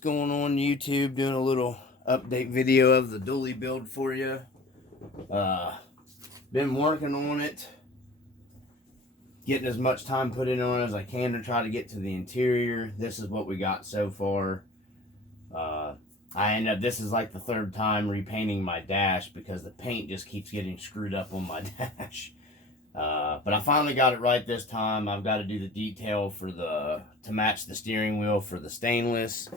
going on YouTube? Doing a little update video of the dually build for you. Been working on it, getting as much time put in on it as I can to try to get to the interior. This is what we got so far. This is like the third time repainting my dash because the paint just keeps getting screwed up on my dash. But I finally got it right this time. I've got to do the detail to match the steering wheel for the stainless.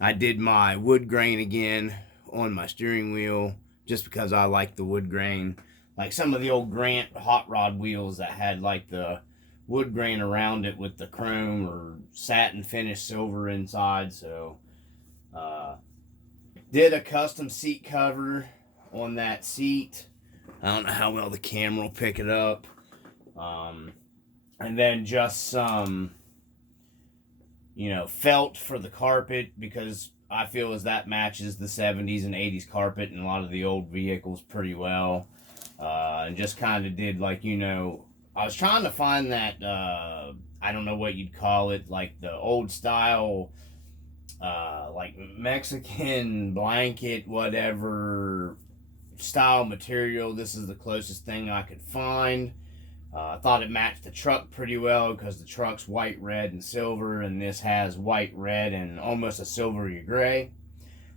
I did my wood grain again on my steering wheel just because I like the wood grain. Like some of the old Grant hot rod wheels that had like the wood grain around it with the chrome or satin finish silver inside. So did a custom seat cover on that seat. I don't know how well the camera will pick it up. And then just some, felt for the carpet because I feel as that matches the 70s and 80s carpet and a lot of the old vehicles pretty well. And just kind of did like, I was trying to find that, I don't know what you'd call it, like the old style, like Mexican blanket, whatever style material. This is the closest thing I could find. I thought it matched the truck pretty well because the truck's white, red, and silver, and this has white, red, and almost a silvery gray.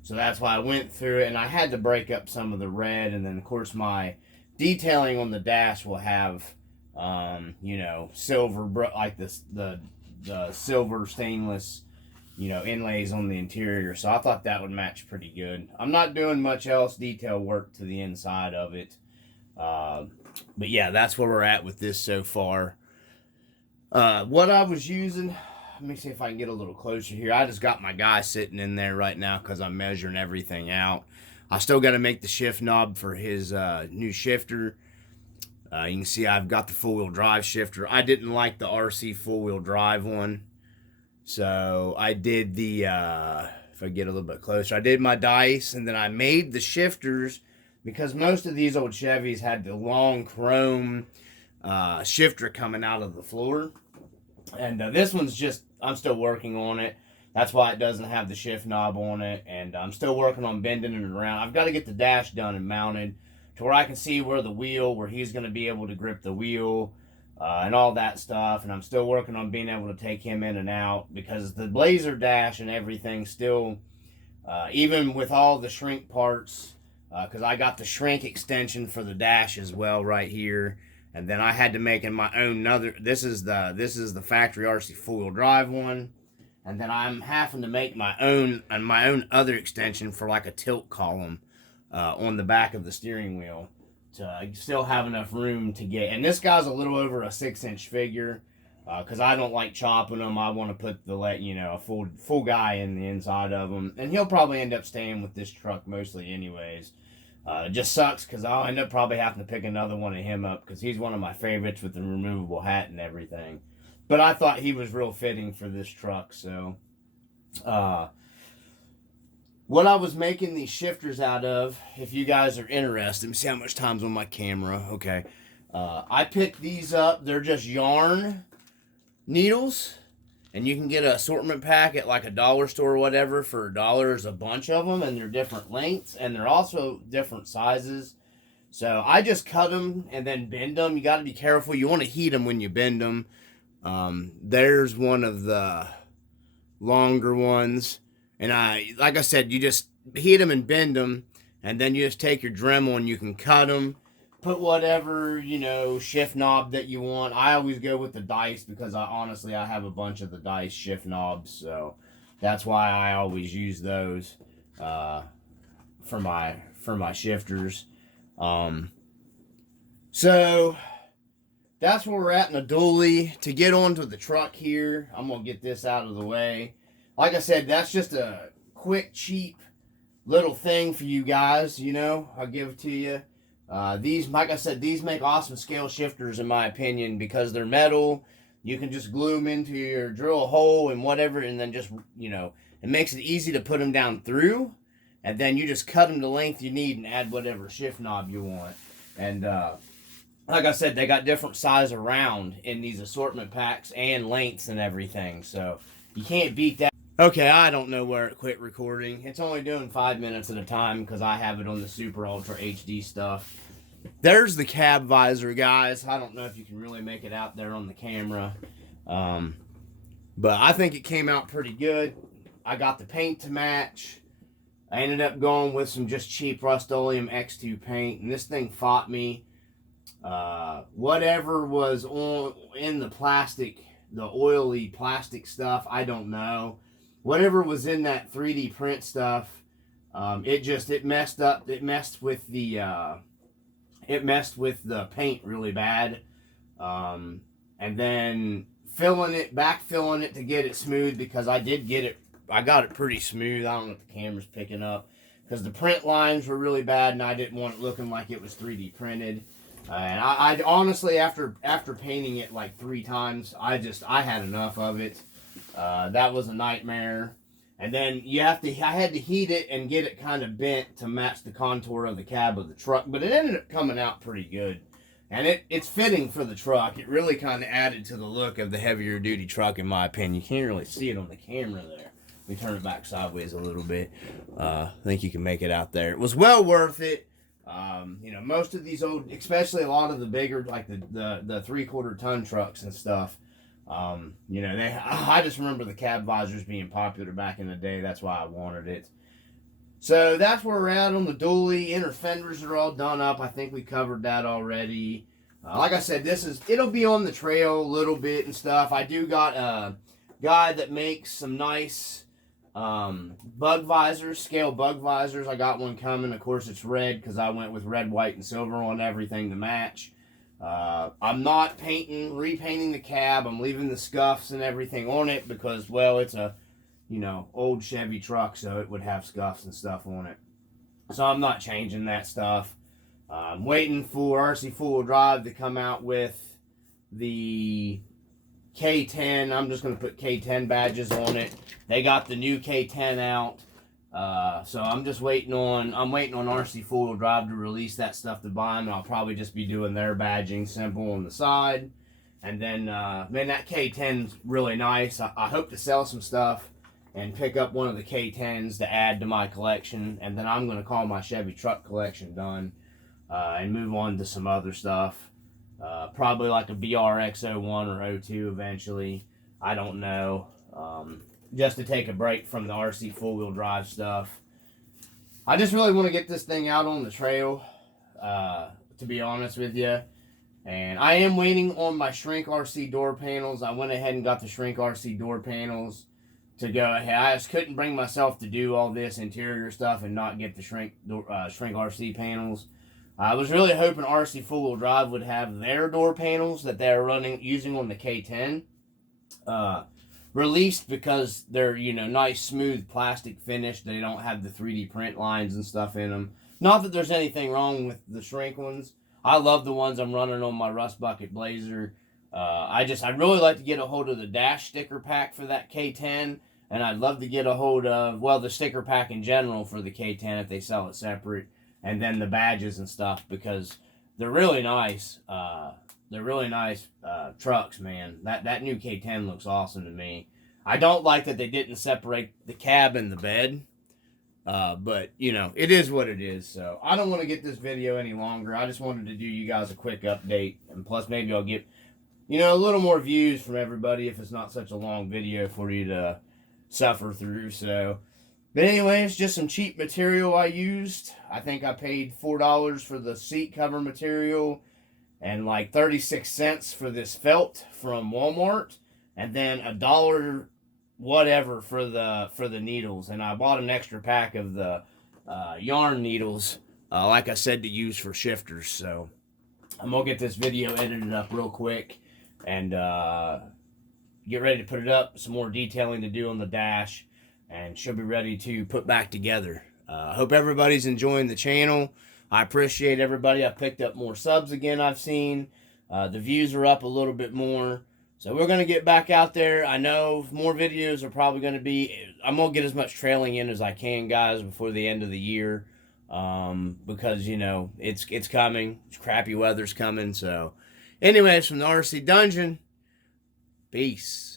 So that's why I went through it, and I had to break up some of the red, and then of course my detailing on the dash will have, silver, like the silver stainless, inlays on the interior. So I thought that would match pretty good. I'm not doing much else detail work to the inside of it. But yeah, that's where we're at with this so far. What I was using, let me see if I can get a little closer here. I just got my guy sitting in there right now because I'm measuring everything out. I still got to make the shift knob for his new shifter. You can see I've got the four-wheel drive shifter. I didn't like the RC four-wheel drive one. So I did the, if I get a little bit closer, I did my dice and then I made the shifters because most of these old Chevys had the long chrome shifter coming out of the floor. And this one's just, I'm still working on it. That's why it doesn't have the shift knob on it. And I'm still working on bending it around. I've got to get the dash done and mounted to where I can see where he's going to be able to grip the wheel and all that stuff. And I'm still working on being able to take him in and out because the Blazer dash and everything still, even with all the shrink parts, because I got the shrink extension for the dash as well right here, and then I had to make in my own this is the factory RC four-wheel drive one, and then I'm having to make my own other extension for like a tilt column on the back of the steering wheel to still have enough room to get. And this guy's a little over a 6-inch figure because I don't like chopping them. I want to put a full guy in the inside of them, and he'll probably end up staying with this truck mostly anyways. It just sucks because I'll end up probably having to pick another one of him up because he's one of my favorites with the removable hat and everything. But I thought he was real fitting for this truck. So what I was making these shifters out of, if you guys are interested, let me see how much time's on my camera. Okay. I picked these up. They're just yarn needles. And you can get an assortment pack at like a dollar store or whatever for $1. There's a bunch of them, and they're different lengths, and they're also different sizes. So I just cut them and then bend them. You got to be careful. You want to heat them when you bend them. There's one of the longer ones. And like I said, you just heat them and bend them, and then you just take your Dremel and you can cut them. Put whatever, shift knob that you want. I always go with the dice because I have a bunch of the dice shift knobs. So that's why I always use those for my shifters. So that's where we're at in the dually. To get onto the truck here, I'm going to get this out of the way. Like I said, that's just a quick, cheap little thing for you guys, I'll give it to you. These, like I said, these make awesome scale shifters in my opinion because they're metal. You can just glue them into drill a hole and whatever, and then just, it makes it easy to put them down through. And then you just cut them the length you need and add whatever shift knob you want. And like I said, they got different size around in these assortment packs and lengths and everything. So you can't beat that. Okay, I don't know where it quit recording. It's only doing 5 minutes at a time because I have it on the Super Ultra HD stuff. There's the cab visor, guys. I don't know if you can really make it out there on the camera. But I think it came out pretty good. I got the paint to match. I ended up going with some just cheap Rust-Oleum X2 paint, and this thing fought me. Whatever was in the plastic, the oily plastic stuff, I don't know. Whatever was in that 3D print stuff, it messed up. It messed with the paint really bad. And then backfilling it to get it smooth, because I got it pretty smooth. I don't know if the camera's picking up, because the print lines were really bad and I didn't want it looking like it was 3D printed. And I honestly, after painting it like 3 times, I had enough of it. That was a nightmare. And then I had to heat it and get it kind of bent to match the contour of the cab of the truck, but it ended up coming out pretty good. And it's fitting for the truck. It really kind of added to the look of the heavier duty truck, in my opinion. You can't really see it on the camera there. Let me turn it back sideways a little bit. I think you can make it out there. It was well worth it. Most of these old, especially a lot of the bigger, like the 3/4 ton trucks and stuff, I just remember the cab visors being popular back in the day. That's why I wanted it. So that's where we're at on the dually. Inner fenders are all done up. I think we covered that already. Like I said, it'll be on the trail a little bit and stuff. I do got a guy that makes some nice bug visors, scale bug visors. I got one coming. Of course, it's red because I went with red, white, and silver on everything to match. I'm not repainting the cab. I'm leaving the scuffs and everything on it because, well, it's a, old Chevy truck, so it would have scuffs and stuff on it. So I'm not changing that stuff. I'm waiting for RC four-wheel drive to come out with the K10. I'm just going to put K10 badges on it. They got the new K10 out. So I'm waiting on RC four-wheel drive to release that stuff to buy them. I'll probably just be doing their badging simple on the side. And then, man, that K10's really nice. I hope to sell some stuff and pick up one of the K10s to add to my collection. And then I'm going to call my Chevy truck collection done and move on to some other stuff. Probably like a BRX01 or 02 eventually. I don't know. Just to take a break from the RC four-wheel drive stuff. I just really want to get this thing out on the trail, to be honest with you. And I am waiting on my Shrink RC door panels. I went ahead and got the Shrink RC door panels to go ahead. I just couldn't bring myself to do all this interior stuff and not get the Shrink RC panels. I was really hoping RC four-wheel drive would have their door panels that they're using on the K10 released, because they're, nice smooth plastic finish. They don't have the 3D print lines and stuff in them. Not that there's anything wrong with the Shrink ones. I love the ones I'm running on my Rust Bucket Blazer. I'd really like to get a hold of the dash sticker pack for that K10, and I'd love to get a hold of, well, the sticker pack in general for the K10 if they sell it separate, and then the badges and stuff, because they're really nice. They're really nice trucks, man. That new K10 looks awesome to me. I don't like that they didn't separate the cab and the bed. But, it is what it is. So, I don't want to get this video any longer. I just wanted to do you guys a quick update. And plus, maybe I'll get, a little more views from everybody if it's not such a long video for you to suffer through. So, but anyways, just some cheap material I used. I think I paid $4 for the seat cover material and like 36 cents for this felt from Walmart, and then $1 whatever for the needles. And I bought an extra pack of the yarn needles, like I said, to use for shifters. So I'm gonna get this video edited up real quick and get ready to put it up. Some more detailing to do on the dash, and she'll be ready to put back together. I hope everybody's enjoying the channel. I appreciate everybody. I picked up more subs again, I've seen. The views are up a little bit more. So we're going to get back out there. I know more videos are probably going to be... I'm going to get as much trailing in as I can, guys, before the end of the year. Because, it's coming. Crappy weather's coming. So, anyways, from the RC Dungeon, peace.